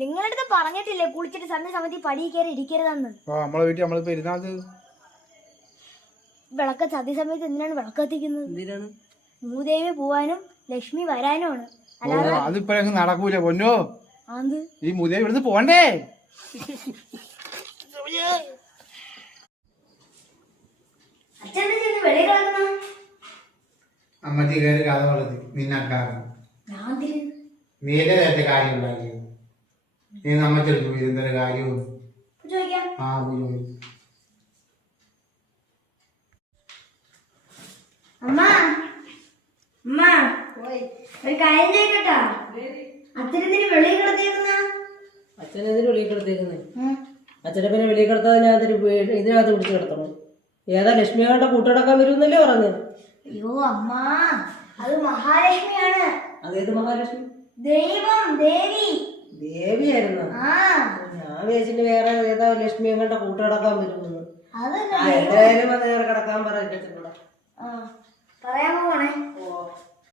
നിങ്ങളുടെ അടുത്ത് പറഞ്ഞിട്ടില്ലേ കുളിച്ചിട്ട് സന്ധ്യ പടി കയറി ഇരിക്കരുതെന്ന്? നമ്മളെ വീട്ടിൽ നമ്മൾ പെരുന്നാൾക്ക് വിളക്ക് സന്ധ്യസമയത്ത് എന്തിനാണ് വിളക്ക് കത്തിക്കുന്നത്? മൂദേവി പോവാനും ലക്ഷ്മി വരാനുമാണ്. അല്ലാതെ അതിപ്പോഴൊക്കെ നടക്കൂല പൊന്നോ. ഈ മൂദേവി ഇവിടുന്ന് പോണ്ടേ? അമ്മച്ചി കയറി കഥ വളർത്തി നിന്നക്കാരണം നീന്റെ നേരത്തെ കാര്യമുണ്ടാക്കി നീ നമ്മച്ചെടുത്തു ഇതെന്തൊരു കാര്യവും. ഒരു കാര്യം ചെയ്യട്ടാ. അച്ഛനെന്തിന് വെളിയിൽ കിടത്തേക്കുന്ന? അച്ഛനെന്തിന് വെളിയിൽ കിടത്തേക്കുന്നേ? അച്ഛനെ പിന്നെ വെളിയിൽ കിടത്താൻ ഇതിനകത്ത് പിടിച്ച് കിടത്തണം. ഏതാ ലക്ഷ്മിയാണ്ട കൂട്ടടക്കാൻ വരുമെന്നല്ലേ പറഞ്ഞു? അയ്യോ അമ്മ, അത് മഹാലക്ഷ്മിയാണ്. അതേത് മഹാലക്ഷ്മി? ദൈവം, ദേവി. ദേവിയായിരുന്നു. ഞാൻ വിചാരിച്ചിട്ട് വേറെ ഏതാ ലക്ഷ്മി എങ്ങാണ്ട കൂട്ടടക്കാൻ വരുമെന്ന്. എന്തായാലും അത് നേരെ കിടക്കാൻ പറഞ്ഞിട്ടുള്ള